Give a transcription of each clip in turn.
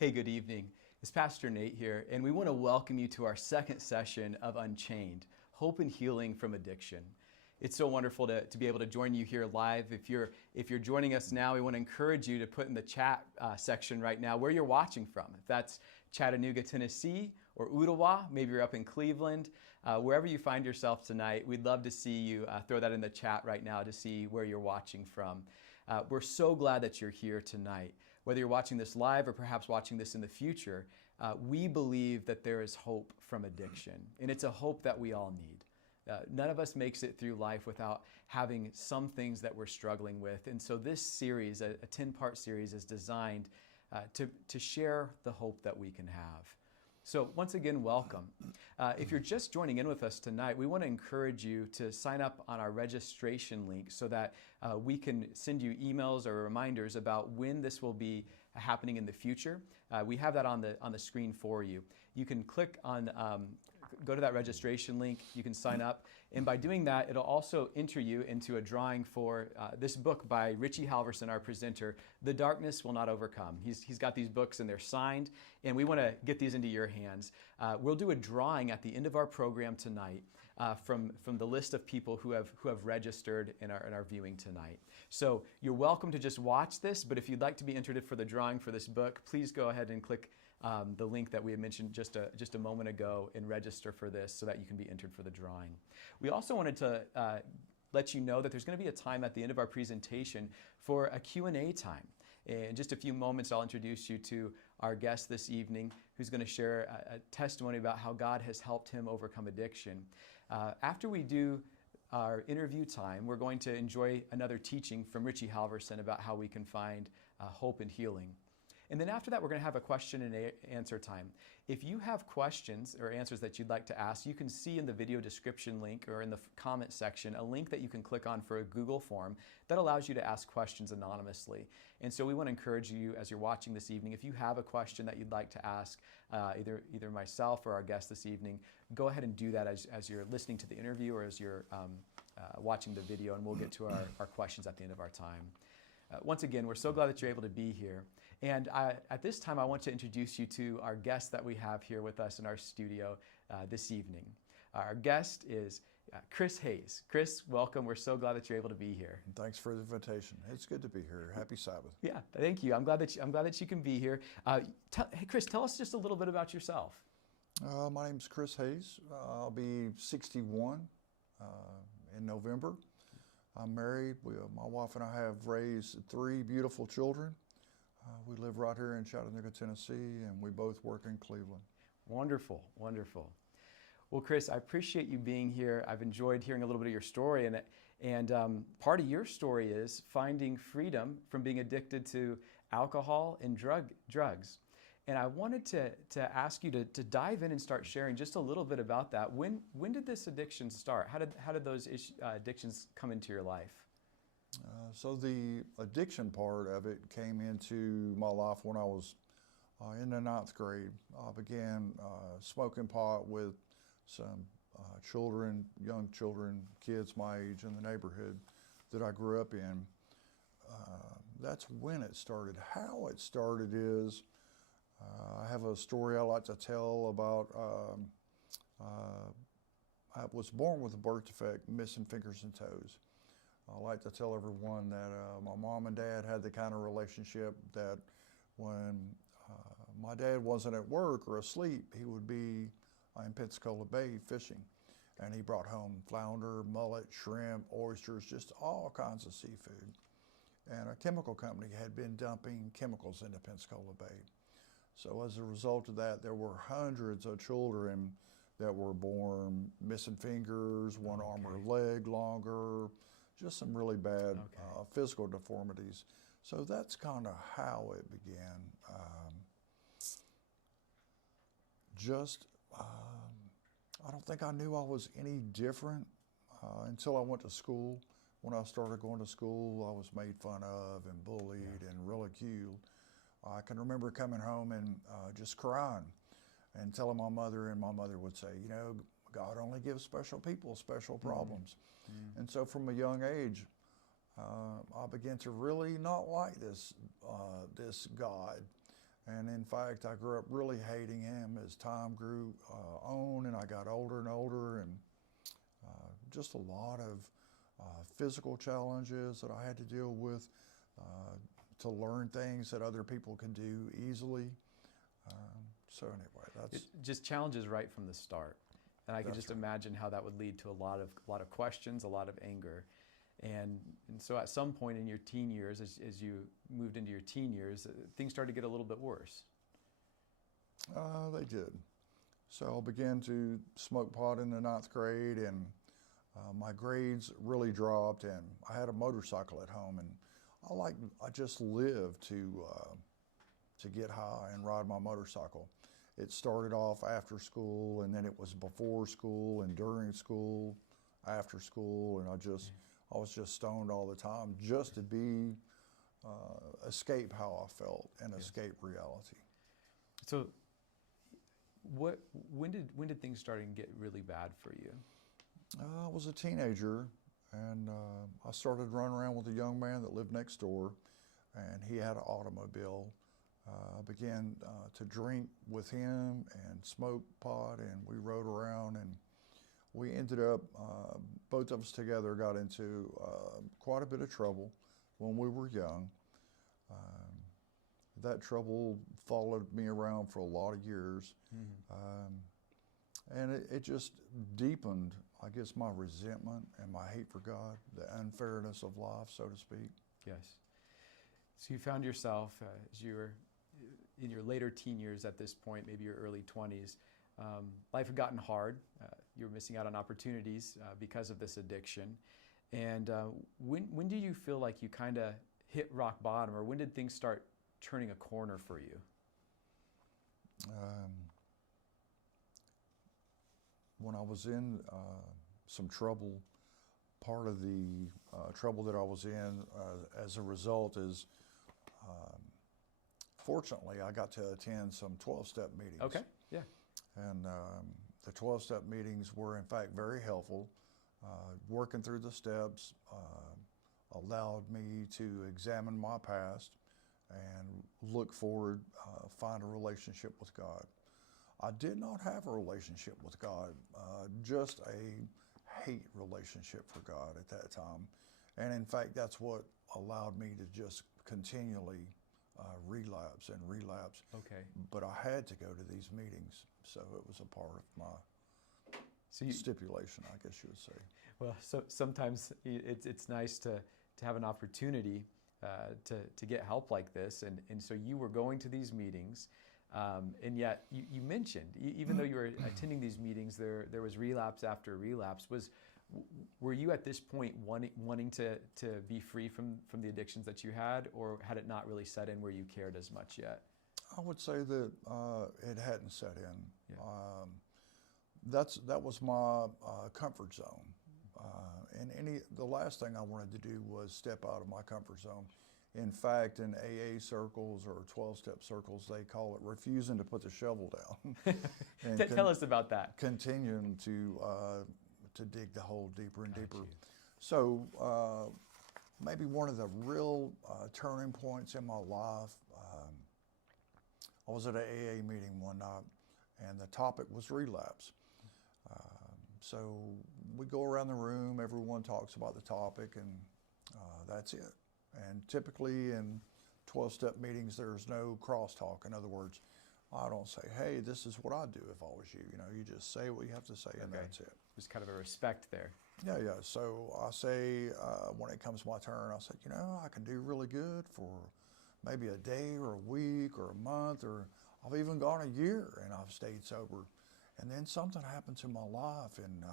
Hey, good evening. It's Pastor Nate here, and we want to welcome you to our second session of Unchained, Hope and Healing from Addiction. It's so wonderful to be able to join you here live. If you're joining us now, we want to encourage you to put in the chat section right now where you're watching from. If that's Chattanooga, Tennessee, or Ottawa, maybe you're up in Cleveland, wherever you find yourself tonight, we'd love to see you throw that in the chat right now to see where you're watching from. We're so glad that you're here tonight. Whether you're watching this live or perhaps watching this in the future, we believe that there is hope from addiction, and it's a hope that we all need. None of us makes it through life without having some things that we're struggling with. And so this series, a 10-part series, is designed to share the hope that we can have. So once again, welcome. If you're just joining in with us tonight, we want to encourage you to sign up on our registration link so that we can send you emails or reminders about when this will be happening in the future. We have that on the screen for you. You can click on, go to that registration link, you can sign up, and by doing that, it'll also enter you into a drawing for this book by Richie Halverson, our presenter, The Darkness Will Not Overcome. He's got these books and they're signed, and we want to get these into your hands. We'll do a drawing at the end of our program tonight from the list of people who have registered in our viewing tonight. So you're welcome to just watch this, but if you'd like to be entered for the drawing for this book, please go ahead and click the link that we had mentioned just a moment ago and register for this so that you can be entered for the drawing. We also wanted to let you know that there's going to be a time at the end of our presentation for a Q&A time. In just a few moments, I'll introduce you to our guest this evening who's going to share a testimony about how God has helped him overcome addiction. After we do our interview time, we're going to enjoy another teaching from Richie Halverson about how we can find hope and healing. And then after that, we're going to have a question and answer time. If you have questions or answers that you'd like to ask, you can see in the video description link or in the comment section a link that you can click on for a Google form that allows you to ask questions anonymously. And so we want to encourage you as you're watching this evening, if you have a question that you'd like to ask either myself or our guest this evening, go ahead and do that as you're listening to the interview or as you're watching the video, and we'll get to our questions at the end of our time. Once again, we're so glad that you're able to be here. And at this time, I want to introduce you to our guest that we have here with us in our studio this evening. Our guest is Chris Hayes. Chris, welcome. We're so glad that you're able to be here. Thanks for the invitation. It's good to be here. Happy Sabbath. Yeah, thank you. I'm glad that you can be here. Hey, Chris, tell us just a little bit about yourself. My name's Chris Hayes. I'll be 61 in November. I'm married. My wife and I have raised 3 beautiful children. We live right here in Chattanooga, Tennessee, and we both work in Cleveland. Wonderful, wonderful. Well, Chris, I appreciate you being here. I've enjoyed hearing a little bit of your story, and part of your story is finding freedom from being addicted to alcohol and drugs. And I wanted to ask you to dive in and start sharing just a little bit about that. When did this addiction start? How did those addictions come into your life? So the addiction part of it came into my life when I was in the 9th grade. I began smoking pot with some young children, kids my age in the neighborhood that I grew up in. That's when it started. How it started is, I have a story I like to tell about, I was born with a birth defect, missing fingers and toes. I like to tell everyone that my mom and dad had the kind of relationship that when my dad wasn't at work or asleep, he would be in Pensacola Bay fishing. And he brought home flounder, mullet, shrimp, oysters, just all kinds of seafood. And a chemical company had been dumping chemicals into Pensacola Bay. So as a result of that, there were hundreds of children that were born missing fingers, one arm or leg longer, just some really bad physical deformities. So that's kind of how it began. I don't think I knew I was any different until I went to school. When I started going to school, I was made fun of and bullied and ridiculed. I can remember coming home and just crying and telling my mother, and my mother would say, you know, God only gives special people special problems. Mm-hmm. And so from a young age, I began to really not like this God. And in fact, I grew up really hating him as time grew on, and I got older and older, and just a lot of physical challenges that I had to deal with to learn things that other people could do easily. So anyway, that's just challenges right from the start. And I could just right. imagine how that would lead to a lot of questions, a lot of anger. And so at some point in your teen years, as you moved into your teen years, things started to get a little bit worse. They did. So I began to smoke pot in the 9th grade, and my grades really dropped, and I had a motorcycle at home, and I just lived to get high and ride my motorcycle. It started off after school, and then it was before school and during school, after school, and I was just stoned all the time just to escape how I felt and escape reality. So when did things start to get really bad for you? I was a teenager, and I started running around with a young man that lived next door, and he had an automobile. I began to drink with him and smoke pot, and we rode around, and we ended up, both of us together got into quite a bit of trouble when we were young. That trouble followed me around for a lot of years. And it just deepened, I guess, my resentment and my hate for God, the unfairness of life, so to speak. Yes. So you found yourself, as you were in your later teen years at this point, maybe your early 20s, life had gotten hard. You were missing out on opportunities because of this addiction. And when did you feel like you kind of hit rock bottom, or when did things start turning a corner for you? When I was in some trouble, part of the trouble that I was in as a result is, fortunately, I got to attend some 12-step meetings. Okay, yeah. And the 12-step meetings were, in fact, very helpful. Working through the steps allowed me to examine my past and look forward, find a relationship with God. I did not have a relationship with God, just a hate relationship for God at that time. And in fact, that's what allowed me to just continually relapse and relapse. Okay. But I had to go to these meetings, so it was a part of my stipulation, I guess you would say. Well, so sometimes it's nice to have an opportunity to get help like this, and so you were going to these meetings, and yet you mentioned, even though you were attending these meetings, there was relapse after relapse. Were you at this point wanting to be free from the addictions that you had, or had it not really set in where you cared as much yet? I would say that it hadn't set in. Yeah. That was my comfort zone. And the last thing I wanted to do was step out of my comfort zone. In fact, in AA circles or 12-step circles, they call it refusing to put the shovel down. And Tell us about that. Continuing to dig the hole deeper and Got deeper. you. So maybe one of the real turning points in my life, I was at an AA meeting one night, and the topic was relapse. So we go around the room, everyone talks about the topic, and that's it. And typically in 12-step meetings, there's no crosstalk. In other words, I don't say, hey, this is what I'd do if I was you. You know, you just say what you have to say, and that's it. There's kind of a respect there. Yeah. So I say, when it comes to my turn, I say, you know, I can do really good for maybe a day or a week or a month, or I've even gone a year and I've stayed sober. And then something happens in my life, and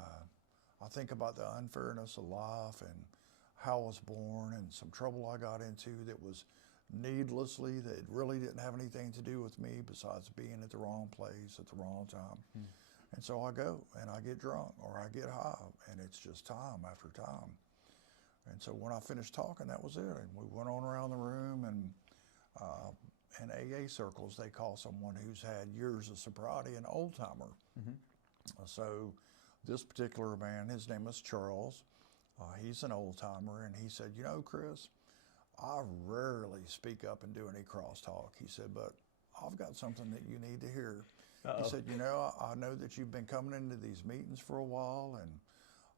I think about the unfairness of life and how I was born, and some trouble I got into that was needlessly, that really didn't have anything to do with me besides being at the wrong place at the wrong time. And so I go and I get drunk or I get high, and it's just time after time. And so when I finished talking, that was it. And we went on around the room, and in AA circles, they call someone who's had years of sobriety an old timer. So this particular man, his name is Charles. He's an old timer, and he said, you know, Chris, I rarely speak up and do any crosstalk. He said, but I've got something that you need to hear. Uh-oh. He said, you know, I know that you've been coming into these meetings for a while, and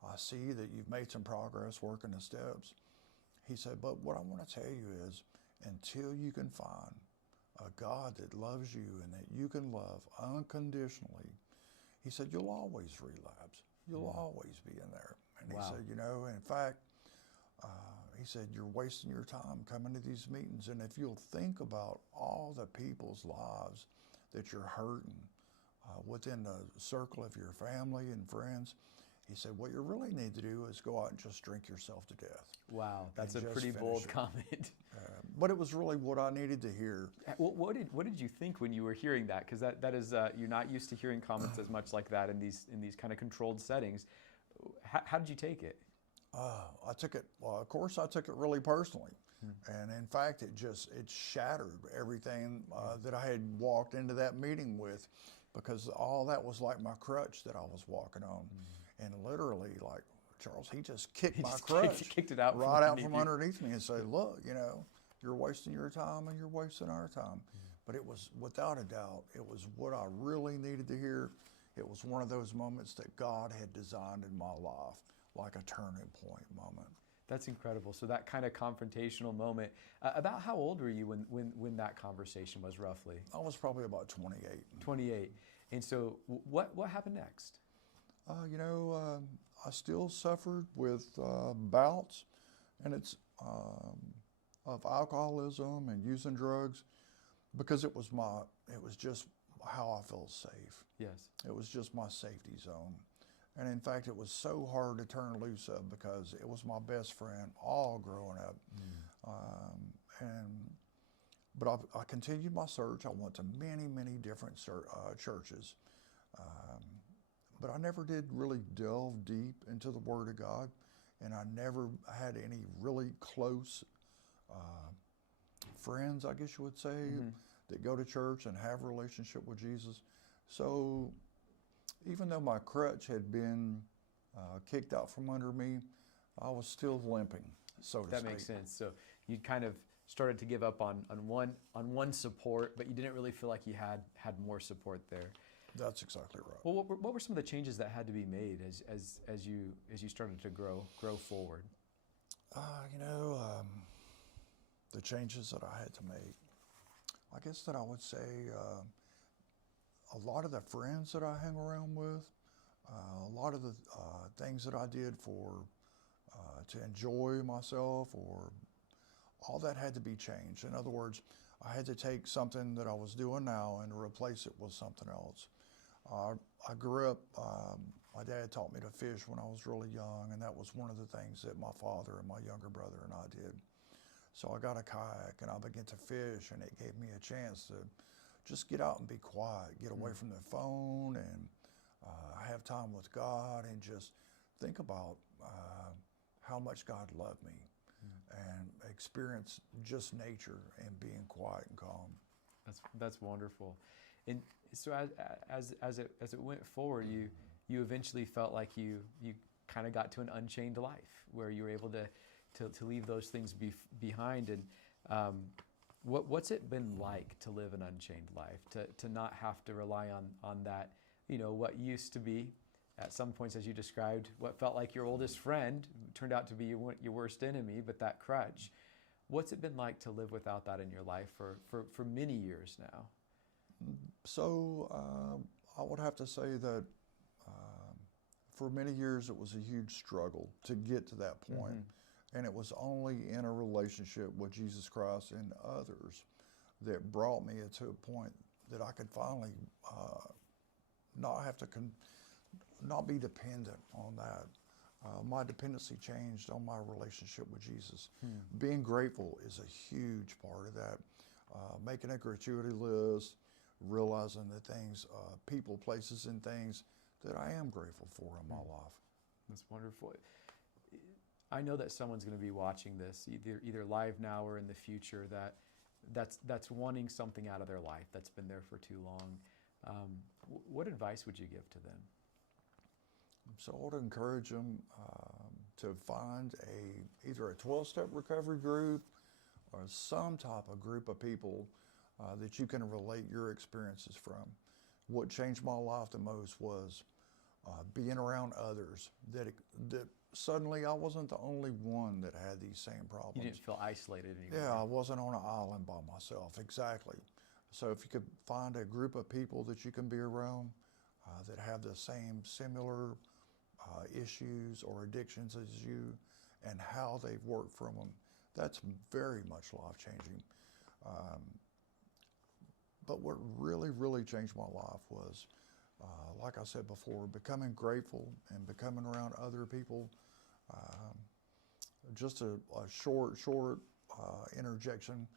I see that you've made some progress working the steps. He said, but what I want to tell you is, until you can find a God that loves you and that you can love unconditionally, he said, you'll always relapse. You'll always be in there. And Wow. he said, you know, in fact, he said, you're wasting your time coming to these meetings. And if you'll think about all the people's lives that you're hurting within the circle of your family and friends, he said, what you really need to do is go out and just drink yourself to death. Wow, that's a just pretty finish bold it. comment. But it was really what I needed to hear. What did you think when you were hearing that? Because that is you're not used to hearing comments as much like that in these kind of controlled settings. How did you take it? I took it, well, of course, I took it really personally. And in fact, it shattered everything that I had walked into that meeting with, because all that was like my crutch that I was walking on. And literally, like, Charles, he just kicked my crutch. Kicked it out right out from you. underneath me and said, look, you know, you're wasting your time and you're wasting our time. But it was, without a doubt, it was what I really needed to hear. It was one of those moments that God had designed in my life, like a turning point moment. That's incredible. So that kind of confrontational moment. About how old were you when that conversation was, roughly? I was probably about 28. 28. And so what happened next? You know, I still suffered with bouts, and it's of alcoholism and using drugs, because it was just how I felt safe. Yes. It was just my safety zone. And in fact, it was so hard to turn loose of, because it was my best friend all growing up. But I continued my search. I went to many, many different churches. But I never did really delve deep into the Word of God. And I never had any really close friends, I guess you would say, that go to church and have a relationship with Jesus. So even though my crutch had been kicked out from under me, I was still limping, so to speak. That makes sense. So you kind of started to give up on one support, but you didn't really feel like you had more support there. That's exactly right. Well, what were some of the changes that had to be made as you started to grow forward? You know, the changes that I had to make, I guess that I would say a lot of the friends that I hang around with, a lot of the things that I did to enjoy myself, or all that had to be changed. In other words, I had to take something that I was doing now and replace it with something else. I grew up, my dad taught me to fish when I was really young, and that was one of the things that my father and my younger brother and I did. So I got a kayak and I began to fish, and it gave me a chance to just get out and be quiet, get away from the phone, and have time with God, and just think about how much God loved me, and experience just nature and being quiet and calm. That's wonderful. And so as it went forward, you eventually felt like you kind of got to an unchained life, where you were able to leave those things behind. And what's it been like to live an unchained life, to not have to rely on that, you know, what used to be, at some points, as you described, what felt like your oldest friend turned out to be your worst enemy, but that crutch. What's it been like to live without that in your life for many years now? So I would have to say that for many years it was a huge struggle to get to that point. And it was only in a relationship with Jesus Christ and others that brought me to a point that I could finally not have to not be dependent on that. My dependency changed on my relationship with Jesus. Being grateful is a huge part of that. Making a gratuity list, realizing the things, people, places, and things that I am grateful for in my life. That's wonderful. I know that someone's going to be watching this either live now or in the future that's wanting something out of their life that's been there for too long. What advice would you give to them? So I would encourage them to find either a 12-step recovery group or some type of group of people that you can relate your experiences from. What changed my life the most was being around others, that suddenly I wasn't the only one that had these same problems. You didn't feel isolated anymore. Yeah, I wasn't on an island by myself, exactly. So if you could find a group of people that you can be around that have the same similar issues or addictions as you, and how they've worked from them, that's very much life-changing. But what really, really changed my life was, like I said before, becoming grateful and becoming around other people. Just a short interjection.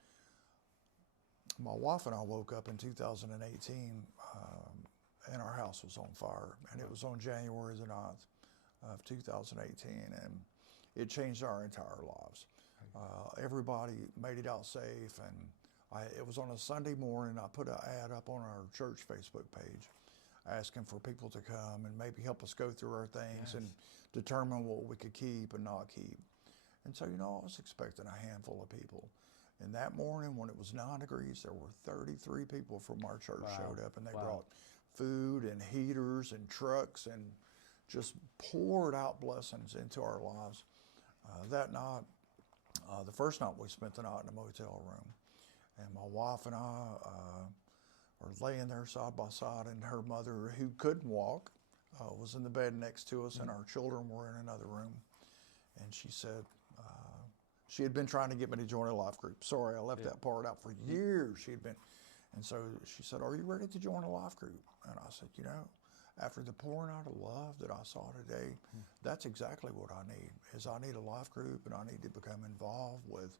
My wife and I woke up in 2018 and our house was on fire, and it was on January the 9th of 2018, and it changed our entire lives. Everybody made it out safe, and it was on a Sunday morning. I put an ad up on our church Facebook page asking for people to come and maybe help us go through our things and determine what we could keep and not keep. And so, I was expecting a handful of people. And that morning when it was 9 degrees, there were 33 people from our church showed up, and they brought food and heaters and trucks and just poured out blessings into our lives. That night, the first night, we spent the night in a motel room. And my wife and I were laying there side by side, and her mother, who couldn't walk, was in the bed next to us, and our children were in another room. And she said, she had been trying to get me to join a life group. Sorry, I left that part out. For years she'd been. And so she said, "Are you ready to join a life group?" And I said, after the pouring out of love that I saw today, that's exactly what I need, is I need a life group, and I need to become involved with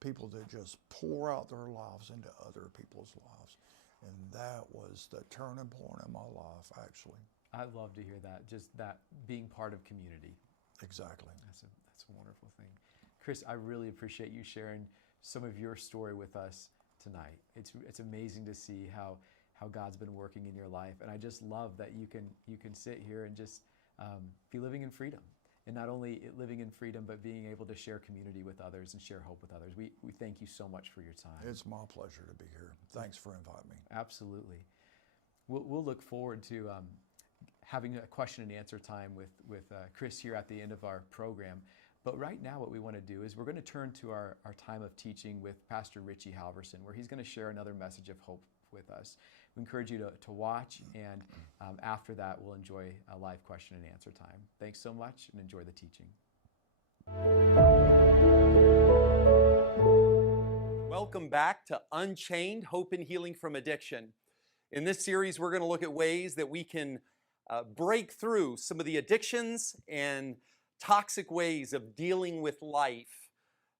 people that just pour out their lives into other people's lives. And that was the turning point in my life, actually. I love to hear that, just that being part of community. Exactly. That's a wonderful thing. Chris, I really appreciate you sharing some of your story with us tonight. It's amazing to see how God's been working in your life, and I just love that you can sit here and just be living in freedom, and not only living in freedom, but being able to share community with others and share hope with others. We thank you so much for your time. It's my pleasure to be here. Thanks for inviting me. Absolutely. We'll look forward to having a question and answer time with Chris here at the end of our program. But right now what we want to do is we're going to turn to our time of teaching with Pastor Richie Halverson, where he's going to share another message of hope with us. We encourage you to watch, and after that we'll enjoy a live question and answer time. Thanks so much, and enjoy the teaching. Welcome back to Unchained, Hope and Healing from Addiction. In this series, we're going to look at ways that we can break through some of the addictions and toxic ways of dealing with life.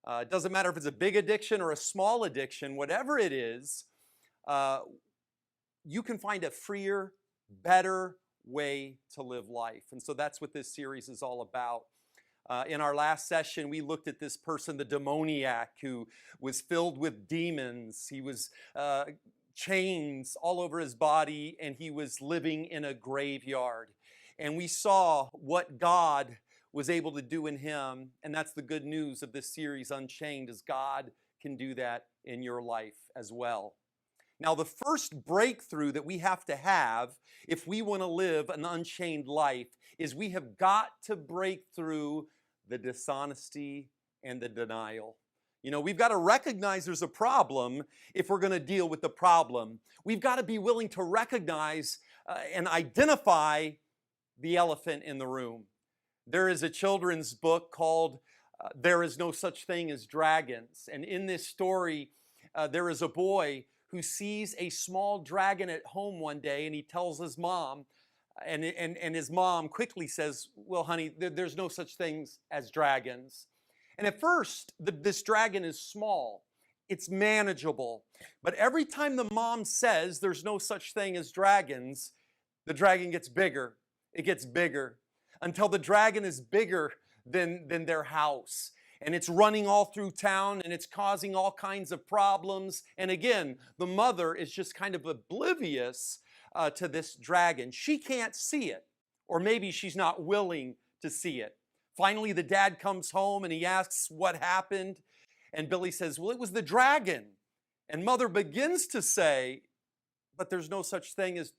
It doesn't matter if it's a big addiction or a small addiction, whatever it is, you can find a freer, better way to live life. And so that's what this series is all about. In our last session, we looked at this person, the demoniac, who was filled with demons. He was chains all over his body, and he was living in a graveyard. And we saw what God was able to do in him, and that's the good news of this series, Unchained, is God can do that in your life as well. Now, the first breakthrough that we have to have if we want to live an unchained life is we have got to break through the dishonesty and the denial. We've got to recognize there's a problem if we're going to deal with the problem. We've got to be willing to recognize and identify the elephant in the room. There is a children's book called There Is No Such Thing as Dragons. And in this story, there is a boy who sees a small dragon at home one day, and he tells his mom, and his mom quickly says, "Well, honey, there's no such things as dragons." And at first, this dragon is small. It's manageable. But every time the mom says there's no such thing as dragons, the dragon gets bigger. It gets bigger until the dragon is bigger than their house. And it's running all through town, and it's causing all kinds of problems. And again, the mother is just kind of oblivious to this dragon. She can't see it, or maybe she's not willing to see it. Finally, the dad comes home and he asks what happened. And Billy says, "Well, it was the dragon." And Mother begins to say, but there's no such thing as,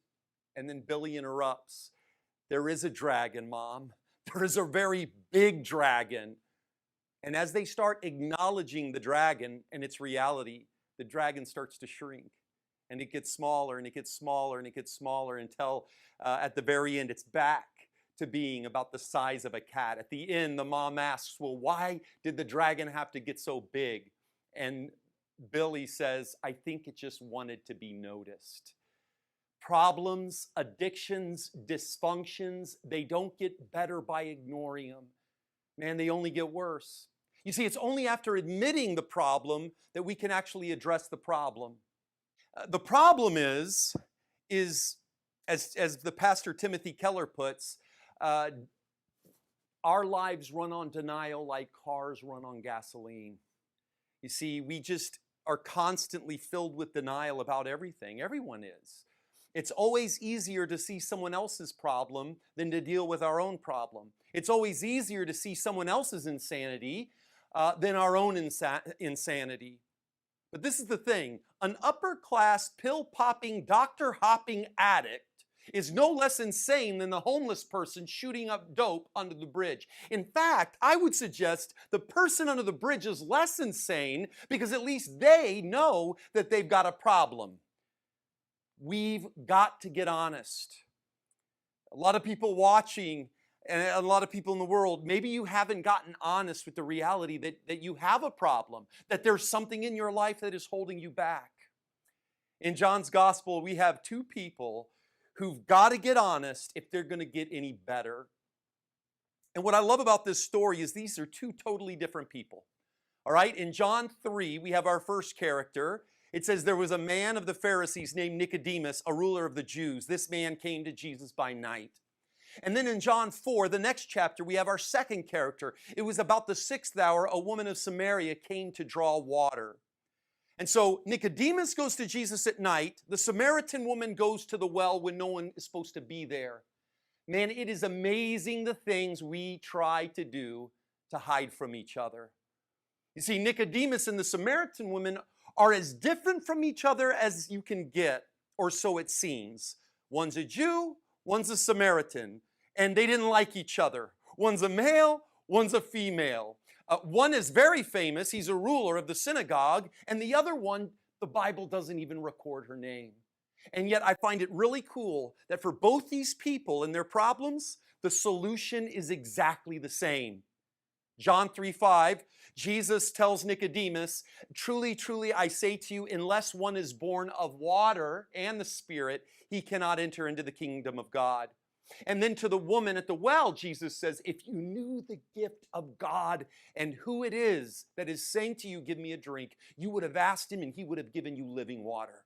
and then Billy interrupts. There is a dragon, Mom. There is a very big dragon. And as they start acknowledging the dragon and its reality, the dragon starts to shrink. And it gets smaller and it gets smaller and it gets smaller until at the very end it's back to being about the size of a cat. At the end, the mom asks, well, why did the dragon have to get so big? And Billy says, I think it just wanted to be noticed. Problems, addictions, dysfunctions, they don't get better by ignoring them. Man, they only get worse. You see, it's only after admitting the problem that we can actually address the problem. The problem is as the pastor Timothy Keller puts, our lives run on denial like cars run on gasoline. You see, we just are constantly filled with denial about everything. Everyone is. It's always easier to see someone else's problem than to deal with our own problem. It's always easier to see someone else's insanity than our own insanity. But this is the thing. An upper-class, pill-popping, doctor-hopping addict is no less insane than the homeless person shooting up dope under the bridge. In fact, I would suggest the person under the bridge is less insane because at least they know that they've got a problem. We've got to get honest. A lot of people watching and a lot of people in the world, maybe you haven't gotten honest with the reality that you have a problem, that there's something in your life that is holding you back. In John's gospel, we have two people who've got to get honest if they're going to get any better. And what I love about this story is these are two totally different people. All right, in John 3, we have our first character. It says there was a man of the Pharisees named Nicodemus, a ruler of the Jews. This man came to Jesus by night. And then in John 4, the next chapter, we have our second character. It was about the 6th hour, a woman of Samaria came to draw water. And so Nicodemus goes to Jesus at night. The Samaritan woman goes to the well when no one is supposed to be there. Man, it is amazing the things we try to do to hide from each other. You see, Nicodemus and the Samaritan woman are as different from each other as you can get, or so it seems. One's a Jew, one's a Samaritan, and they didn't like each other. One's a male, one's a female. One is very famous, he's a ruler of the synagogue, and the other one, the Bible doesn't even record her name. And yet I find it really cool that for both these people and their problems, the solution is exactly the same. John 3:5, Jesus tells Nicodemus, truly, truly, I say to you, unless one is born of water and the Spirit, he cannot enter into the kingdom of God. And then to the woman at the well, Jesus says, if you knew the gift of God and who it is that is saying to you, give me a drink, you would have asked him and he would have given you living water.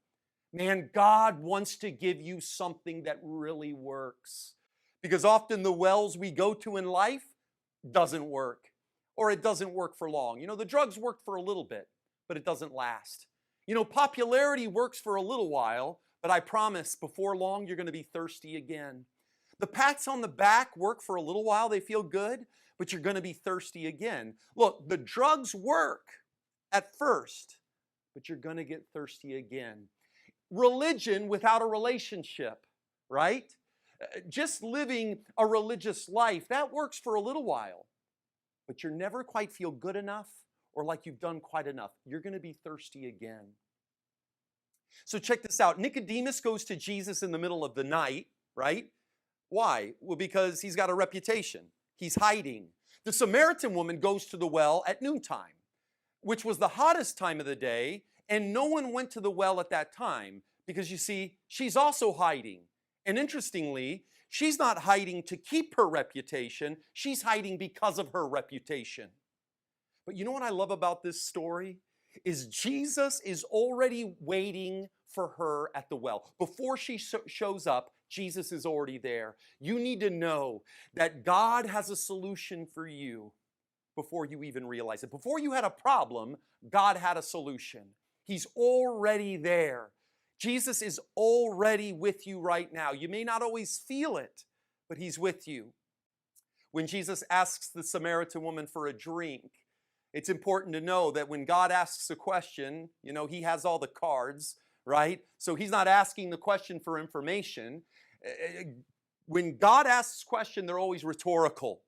Man, God wants to give you something that really works. Because often the wells we go to in life doesn't work. Or it doesn't work for long. You know, the drugs work for a little bit, but it doesn't last. You know, popularity works for a little while, but I promise before long you're going to be thirsty again. The pats on the back work for a little while, they feel good, but you're going to be thirsty again. Look, the drugs work at first, but you're going to get thirsty again. Religion without a relationship, right? Just living a religious life, that works for a little while. But you never quite feel good enough or like you've done quite enough. You're going to be thirsty again. So check this out. Nicodemus goes to Jesus in the middle of the night, right? Why? Well, because he's got a reputation. He's hiding. The Samaritan woman goes to the well at noontime, which was the hottest time of the day, and no one went to the well at that time because, you see, she's also hiding. And interestingly, she's not hiding to keep her reputation. She's hiding because of her reputation. But you know what I love about this story? Is Jesus is already waiting for her at the well. Before she shows up, Jesus is already there. You need to know that God has a solution for you before you even realize it. Before you had a problem, God had a solution. He's already there. Jesus is already with you right now. You may not always feel it, but he's with you. When Jesus asks the Samaritan woman for a drink, It's important to know that when God asks a question, he has all the cards, right? So he's not asking the question for information. When God asks a question, they're always rhetorical,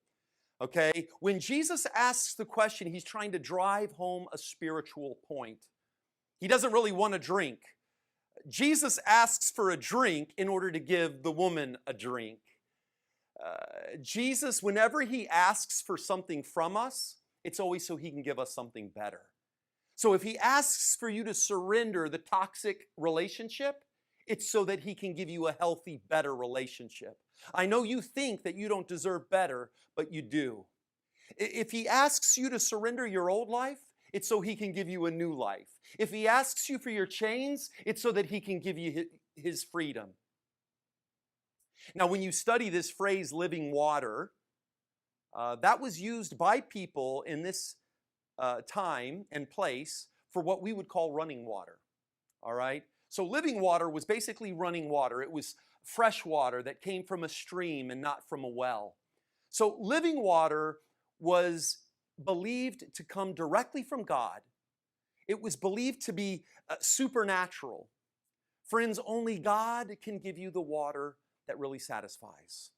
okay? When Jesus asks the question, he's trying to drive home a spiritual point. He doesn't really want a drink. Jesus asks for a drink in order to give the woman a drink. Jesus, whenever he asks for something from us, it's always so he can give us something better. So if he asks for you to surrender the toxic relationship, it's so that he can give you a healthy, better relationship. I know you think that you don't deserve better, but you do. If he asks you to surrender your old life, it's so he can give you a new life. If he asks you for your chains, it's so that he can give you his freedom. Now, when you study this phrase, living water, that was used by people in this time and place for what we would call running water, all right? So living water was basically running water. It was fresh water that came from a stream and not from a well. So living water was believed to come directly from God. It was believed to be supernatural. Friends, only God can give you the water that really satisfies.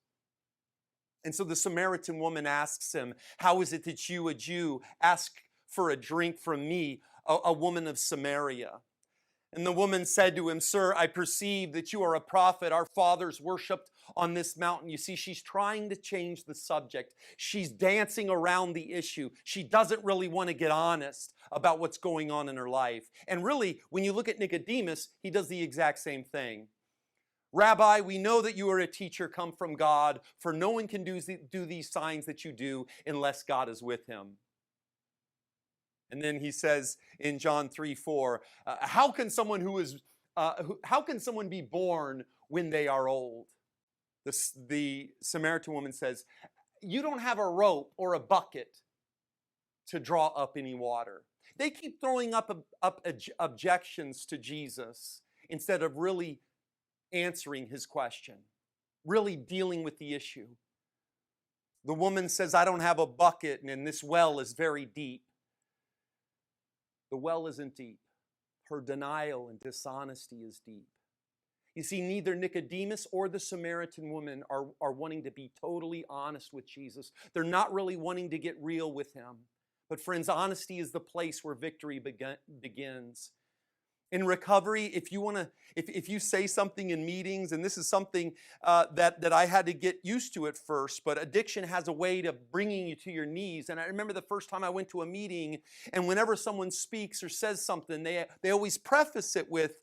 And so the Samaritan woman asks him, how is it that you, a Jew, ask for a drink from me, a woman of Samaria? And the woman said to him, sir, I perceive that you are a prophet. Our fathers worshiped on this mountain. You see, she's trying to change the subject. She's dancing around the issue. She doesn't really want to get honest about what's going on in her life. And really, when you look at Nicodemus, he does the exact same thing. Rabbi, we know that you are a teacher come from God, for no one can do these signs that you do unless God is with him. And then he says in John 3:4, how can someone be born when they are old? The Samaritan woman says, you don't have a rope or a bucket to draw up any water. They keep throwing up objections to Jesus instead of really answering his question, really dealing with the issue. The woman says, I don't have a bucket, and this well is very deep. The well isn't deep. Her denial and dishonesty is deep. You see, neither Nicodemus or the Samaritan woman are wanting to be totally honest with Jesus. They're not really wanting to get real with him. But friends, honesty is the place where victory begins. In recovery, if you say something in meetings, and this is something that I had to get used to at first, but addiction has a way of bringing you to your knees. And I remember the first time I went to a meeting, and whenever someone speaks or says something, they always preface it with,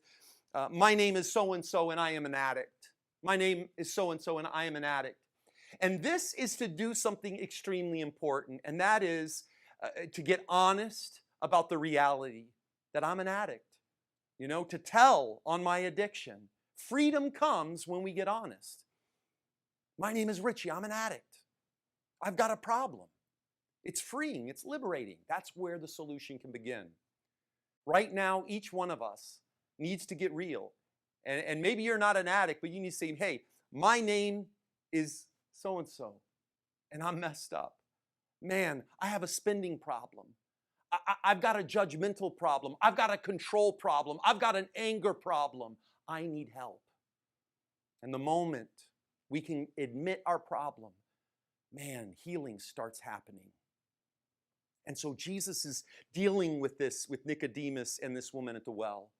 my name is so-and-so and I am an addict. My name is so-and-so and I am an addict. And this is to do something extremely important, and that is to get honest about the reality that I'm an addict. To tell on my addiction. Freedom comes when we get honest. My name is Richie. I'm an addict. I've got a problem. It's freeing. It's liberating. That's where the solution can begin. Right now, each one of us needs to get real. And maybe you're not an addict, but you need to say, hey, my name is so-and-so, and I'm messed up. Man, I have a spending problem. I've got a judgmental problem. I've got a control problem. I've got an anger problem. I need help. And the moment we can admit our problem, man, healing starts happening. And so Jesus is dealing with this with Nicodemus and this woman at the well.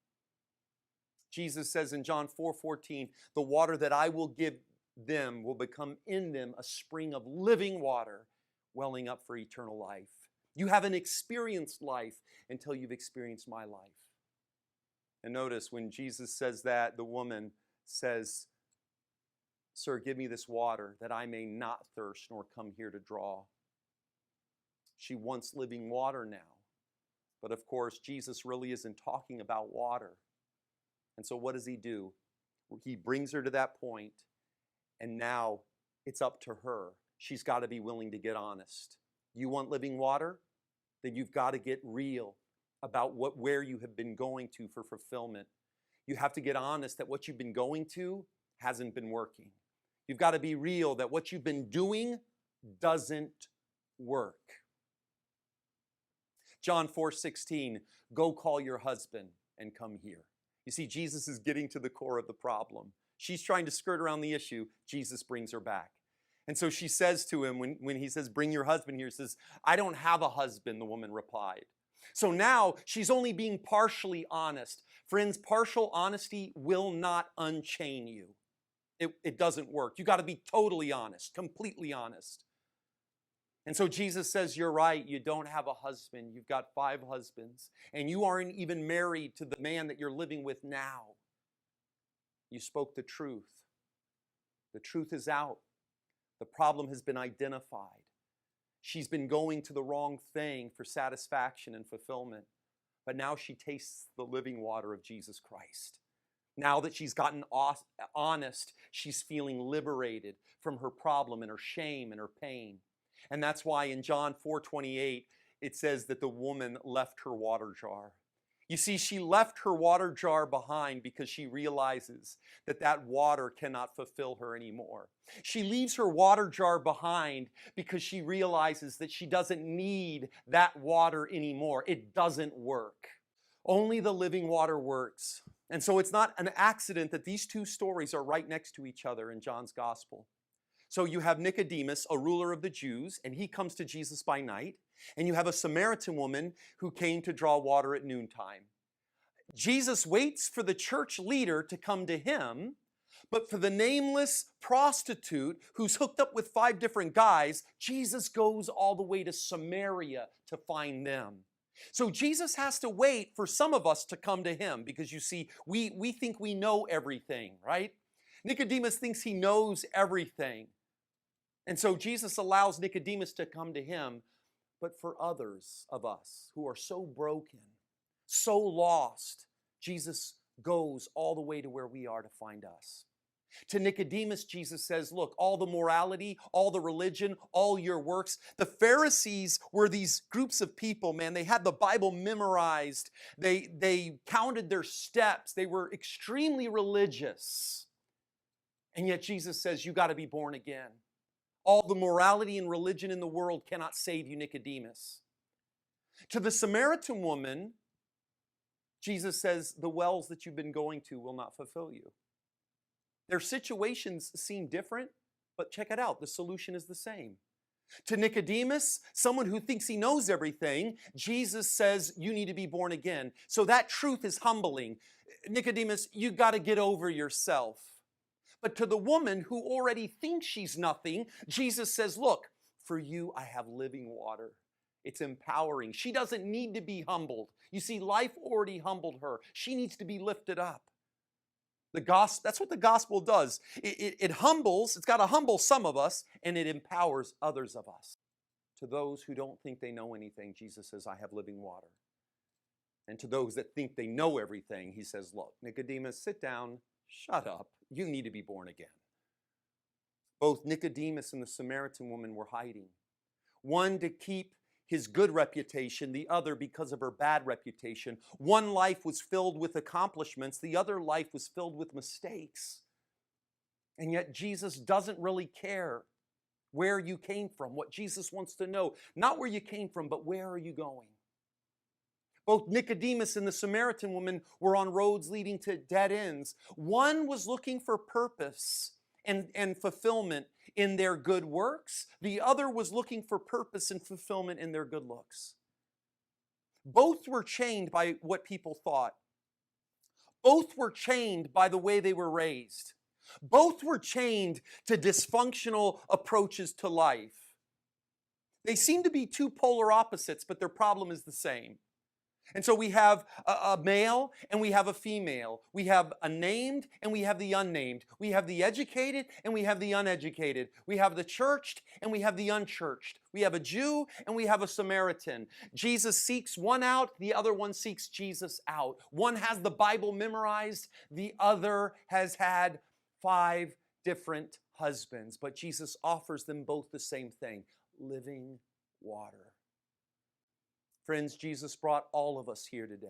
Jesus says in John 4:14, the water that I will give them will become in them a spring of living water welling up for eternal life. You haven't experienced life until you've experienced my life. And notice when Jesus says that, the woman says, sir, give me this water that I may not thirst nor come here to draw. She wants living water now. But of course, Jesus really isn't talking about water. And so what does he do? He brings her to that point, and now it's up to her. She's got to be willing to get honest. You want living water? Then you've got to get real about where you have been going to for fulfillment. You have to get honest that what you've been going to hasn't been working. You've got to be real that what you've been doing doesn't work. John 4:16, go call your husband and come here. You see, Jesus is getting to the core of the problem. She's trying to skirt around the issue. Jesus brings her back. And so she says to him, when he says, bring your husband here, says, I don't have a husband, the woman replied. So now she's only being partially honest. Friends, partial honesty will not unchain you. It doesn't work. You got to be totally honest, completely honest. And so Jesus says, you're right, you don't have a husband. You've got 5 husbands, and you aren't even married to the man that you're living with now. You spoke the truth. The truth is out. The problem has been identified. She's been going to the wrong thing for satisfaction and fulfillment, but now she tastes the living water of Jesus Christ. Now that she's gotten honest, she's feeling liberated from her problem and her shame and her pain. And that's why in John 4:28, it says that the woman left her water jar. You see, she left her water jar behind because she realizes that that water cannot fulfill her anymore. She leaves her water jar behind because she realizes that she doesn't need that water anymore. It doesn't work. Only the living water works. And so it's not an accident that these 2 stories are right next to each other in John's gospel. So you have Nicodemus, a ruler of the Jews, and he comes to Jesus by night. And you have a Samaritan woman who came to draw water at noontime. Jesus waits for the church leader to come to him, but for the nameless prostitute who's hooked up with 5 different guys, Jesus goes all the way to Samaria to find them. So Jesus has to wait for some of us to come to him because you see, we think we know everything, right? Nicodemus thinks he knows everything. And so Jesus allows Nicodemus to come to him, but for others of us who are so broken, so lost, Jesus goes all the way to where we are to find us. To Nicodemus, Jesus says, look, all the morality, all the religion, all your works. The Pharisees were these groups of people, man. They had the Bible memorized. They counted their steps. They were extremely religious. And yet Jesus says, you got to be born again. All the morality and religion in the world cannot save you, Nicodemus. To the Samaritan woman, Jesus says, the wells that you've been going to will not fulfill you. Their situations seem different, but check it out. The solution is the same. To Nicodemus, someone who thinks he knows everything, Jesus says, you need to be born again. So that truth is humbling. Nicodemus, you got to get over yourself. But to the woman who already thinks she's nothing, Jesus says, look, for you I have living water. It's empowering. She doesn't need to be humbled. You see, life already humbled her. She needs to be lifted up. The gospel, that's what the gospel does. It humbles, it's got to humble some of us, and it empowers others of us. To those who don't think they know anything, Jesus says, I have living water. And to those that think they know everything, he says, look, Nicodemus, sit down, shut up. You need to be born again. Both Nicodemus and the Samaritan woman were hiding. One to keep his good reputation, the other because of her bad reputation. One life was filled with accomplishments, the other life was filled with mistakes. And yet Jesus doesn't really care where you came from. What Jesus wants to know, not where you came from, but where are you going? Both Nicodemus and the Samaritan woman were on roads leading to dead ends. One was looking for purpose and fulfillment in their good works. The other was looking for purpose and fulfillment in their good looks. Both were chained by what people thought. Both were chained by the way they were raised. Both were chained to dysfunctional approaches to life. They seem to be 2 polar opposites, but their problem is the same. And so we have a male and we have a female. We have a named and we have the unnamed. We have the educated and we have the uneducated. We have the churched and we have the unchurched. We have a Jew and we have a Samaritan. Jesus seeks one out, the other one seeks Jesus out. One has the Bible memorized, the other has had 5 different husbands. But Jesus offers them both the same thing, living water. Friends, Jesus brought all of us here today.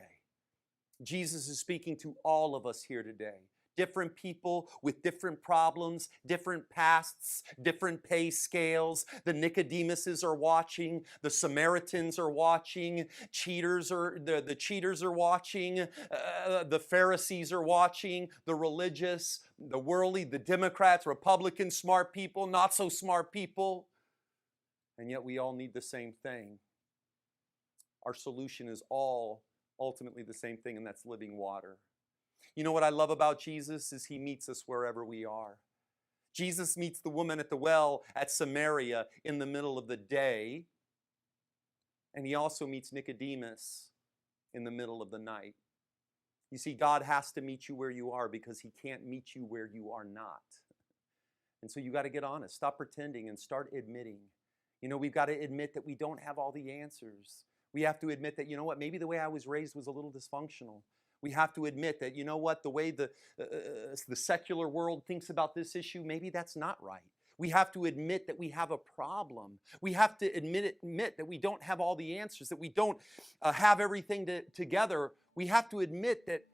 Jesus is speaking to all of us here today. different people with different problems, different pasts, different pay scales. The Nicodemuses are watching, the Samaritans are watching, the cheaters are watching, the Pharisees are watching, the religious, the worldly, the Democrats, Republicans, smart people, not so smart people. And yet we all need the same thing. Our solution is all ultimately the same thing, and that's living water. You know what I love about Jesus is he meets us wherever we are. Jesus meets the woman at the well at Samaria in the middle of the day, and he also meets Nicodemus in the middle of the night. You see, God has to meet you where you are because he can't meet you where you are not. And so you got to get honest. Stop pretending and start admitting. You know, we've got to admit that we don't have all the answers. We have to admit that, you know what, maybe the way I was raised was a little dysfunctional. We have to admit that, you know what, the way the secular world thinks about this issue, maybe that's not right. We have to admit that we have a problem. We have to admit that we don't have all the answers, that we don't have everything together. We have to admit that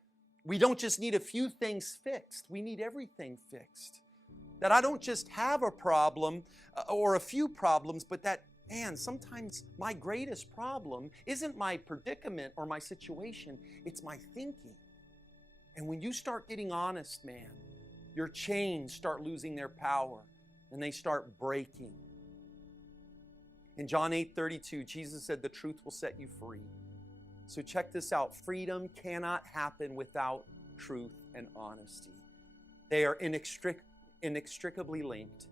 we don't just need a few things fixed. We need everything fixed. That I don't just have a problem or a few problems, but that, man, sometimes my greatest problem isn't my predicament or my situation, it's my thinking. And when you start getting honest, man, your chains start losing their power and they start breaking. In John 8:32, Jesus said, "The truth will set you free." So check this out. Freedom cannot happen without truth and honesty. They are inextricably linked.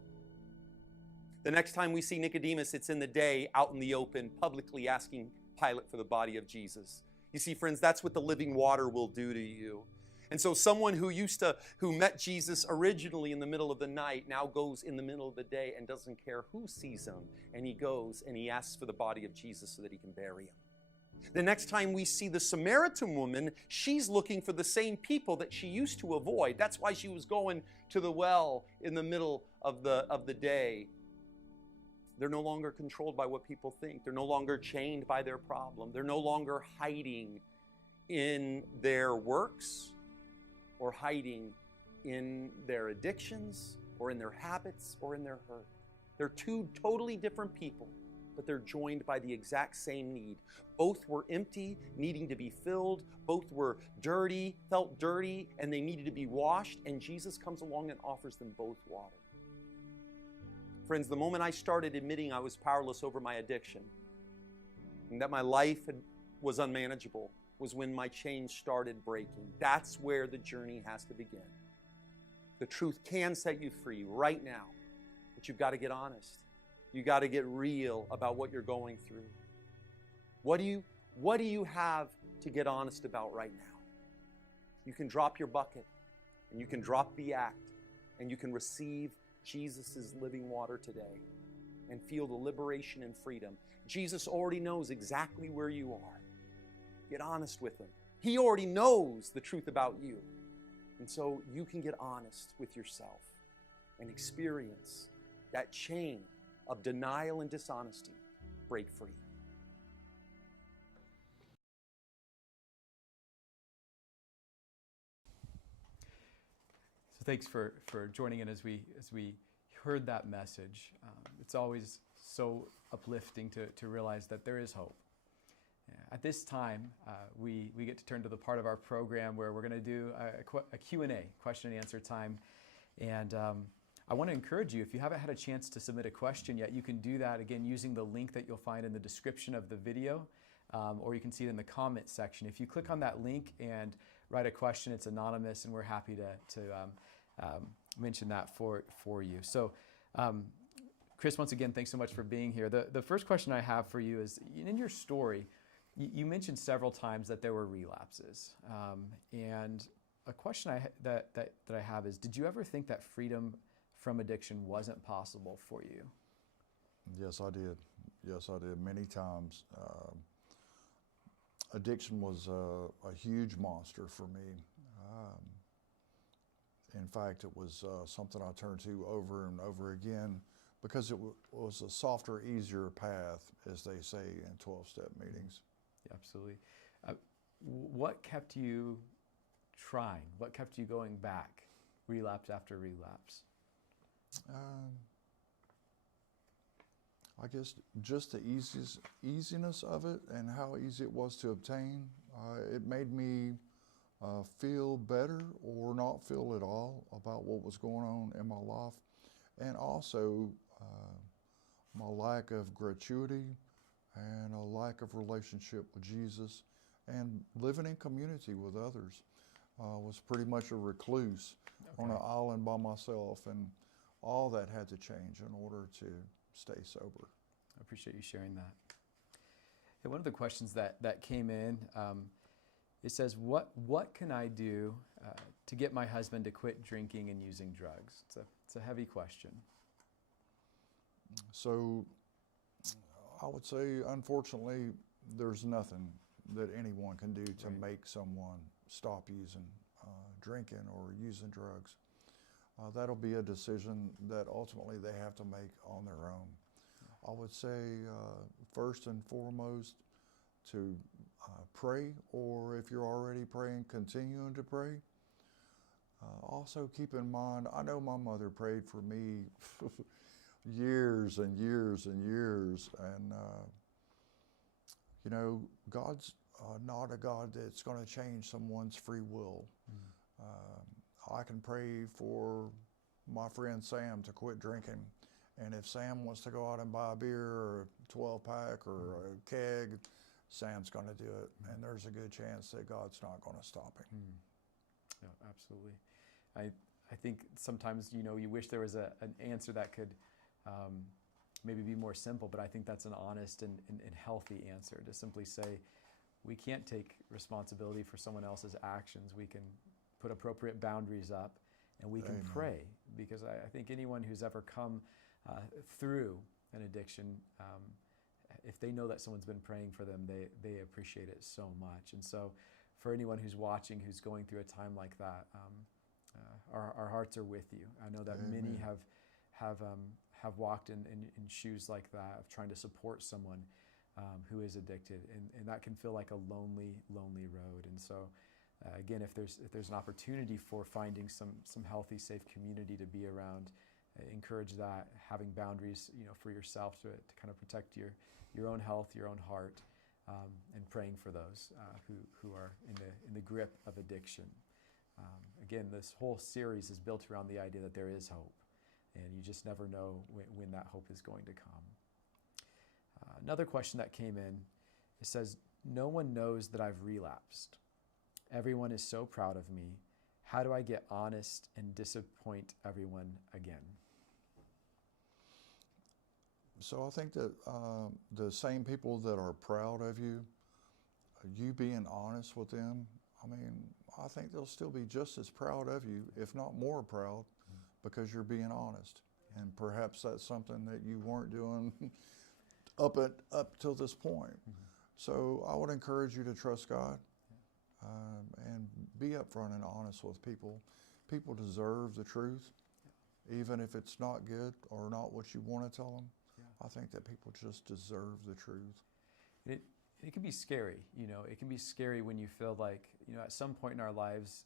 The next time we see Nicodemus, it's in the day, out in the open, publicly asking Pilate for the body of Jesus. You see, friends, that's what the living water will do to you. And so someone who met Jesus originally in the middle of the night now goes in the middle of the day and doesn't care who sees him. And he goes and he asks for the body of Jesus so that he can bury him. The next time we see the Samaritan woman, she's looking for the same people that she used to avoid. That's why she was going to the well in the middle of the day. They're no longer controlled by what people think. They're no longer chained by their problem. They're no longer hiding in their works or hiding in their addictions or in their habits or in their hurt. They're two totally different people, but they're joined by the exact same need. Both were empty, needing to be filled. Both were dirty, felt dirty, and they needed to be washed. And Jesus comes along and offers them both water. Friends, the moment I started admitting I was powerless over my addiction and that my life was unmanageable was when my chains started breaking. That's where the journey has to begin. The truth can set you free right now, but you've got to get honest. You got to get real about what you're going through. What do you have to get honest about right now? You can drop your bucket and you can drop the act and you can receive Jesus' living water today and feel the liberation and freedom. Jesus already knows exactly where you are. Get honest with him. He already knows the truth about you. And so you can get honest with yourself and experience that chain of denial and dishonesty break free. So thanks for joining in as we heard that message. It's always so uplifting to realize that there is hope. At this time, we get to turn to the part of our program where we're going to do a Q&A, question and answer time. And I want to encourage you, if you haven't had a chance to submit a question yet, you can do that again using the link that you'll find in the description of the video, or you can see it in the comment section. If you click on that link and write a question, it's anonymous, and we're happy to mention that for you. So, Chris, once again, thanks so much for being here. The first question I have for you is, in your story, you mentioned several times that there were relapses. And a question that I have is, did you ever think that freedom from addiction wasn't possible for you? Yes, I did. Yes, I did many times. Addiction was a huge monster for me. In fact, it was something I turned to over and over again because it was a softer, easier path, as they say in 12-step meetings. Yeah, absolutely. What kept you trying? What kept you going back, relapse after relapse? I guess just the easiness of it and how easy it was to obtain. It made me feel better or not feel at all about what was going on in my life. And also my lack of gratuity and a lack of relationship with Jesus and living in community with others. Was pretty much a recluse on an island by myself, and all that had to change in order to stay sober. I appreciate you sharing that. Hey, one of the questions that came in, it says, what can I do to get my husband to quit drinking and using drugs? It's a heavy question. So I would say, unfortunately, there's nothing that anyone can do to make someone stop using drinking or using drugs. That'll be a decision that ultimately they have to make on their own. I would say, first and foremost, to pray, or if you're already praying, continuing to pray. Also keep in mind, I know my mother prayed for me years and years and years, and you know, God's not a God that's going to change someone's free will. I can pray for my friend Sam to quit drinking, and if Sam wants to go out and buy a beer or a 12-pack or a keg, Sam's going to do it, and there's a good chance that God's not going to stop him. Yeah, absolutely. I think sometimes, you know, you wish there was an answer that could maybe be more simple, but I think that's an honest and healthy answer, to simply say, we can't take responsibility for someone else's actions. We can put appropriate boundaries up, and we can pray, because I think anyone who's ever come through an addiction, if they know that someone's been praying for them, they appreciate it so much. And so for anyone who's watching, who's going through a time like that, our hearts are with you. I know that many have walked in shoes like that, of trying to support someone who is addicted, and that can feel like a lonely road. And so again, if there's an opportunity for finding some healthy, safe community to be around, encourage that, having boundaries, you know, for yourself to kind of protect your own health, your own heart, and praying for those who are in the grip of addiction. Again, this whole series is built around the idea that there is hope, and you just never know when that hope is going to come. Another question that came in, it says, no one knows that I've relapsed. Everyone is so proud of me. How do I get honest and disappoint everyone again? So I think that the same people that are proud of you, you being honest with them, I mean, I think they'll still be just as proud of you, if not more proud, because you're being honest. And perhaps that's something that you weren't doing up till this point. So I would encourage you to trust God and be upfront and honest with people. People deserve the truth, even if it's not good or not what you want to tell them. I think that people just deserve the truth. It can be scary, you know. It can be scary when you feel like, you know, at some point in our lives,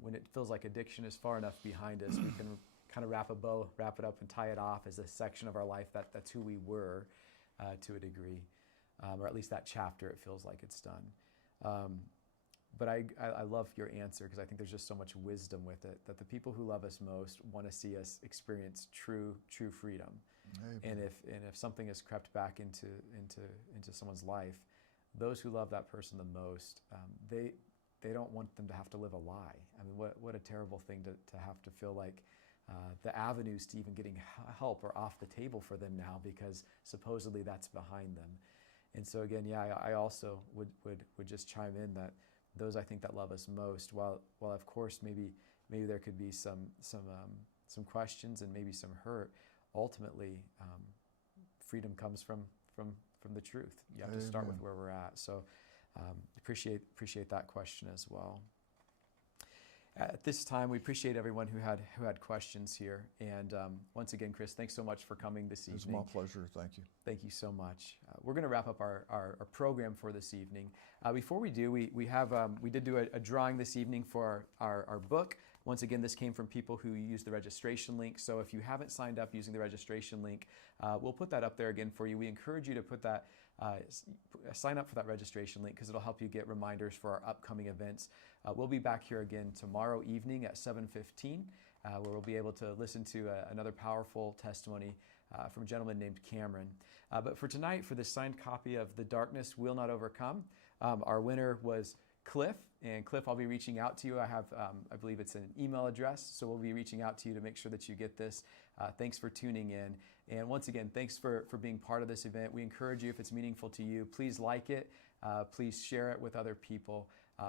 when it feels like addiction is far enough behind us, we can kind of wrap it up and tie it off as a section of our life that's who we were to a degree, or at least that chapter, it feels like it's done. But I love your answer, because I think there's just so much wisdom with it, that the people who love us most want to see us experience true freedom. Amen. And if something has crept back into someone's life, those who love that person the most, they don't want them to have to live a lie. I mean, what a terrible thing to have to feel like the avenues to even getting help are off the table for them now, because supposedly that's behind them. And so again, I also would just chime in that those, I think, that love us most, while of course maybe there could be some questions and maybe some hurt, ultimately freedom comes from the truth. You have to start with where we're at. So appreciate that question as well. At this time, we appreciate everyone who had questions here. And once again, Chris, thanks so much for coming this evening. It's my pleasure. Thank you. Thank you so much. We're going to wrap up our program for this evening. Before we do, we did do a drawing this evening for our book. Once again, this came from people who used the registration link. So if you haven't signed up using the registration link, we'll put that up there again for you. We encourage you to put that sign up for that registration link because it'll help you get reminders for our upcoming events. We'll be back here again tomorrow evening at 7:15, where we'll be able to listen to another powerful testimony from a gentleman named Cameron. But for tonight, for this signed copy of The Darkness Will Not Overcome, our winner was Cliff. And Cliff, I'll be reaching out to you. I have, I believe it's an email address, so we'll be reaching out to you to make sure that you get this. Thanks for tuning in. And once again, thanks for being part of this event. We encourage you, if it's meaningful to you, please like it. Please share it with other people.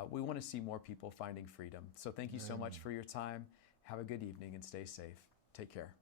We want to see more people finding freedom. So thank you so much for your time. Have a good evening and stay safe. Take care.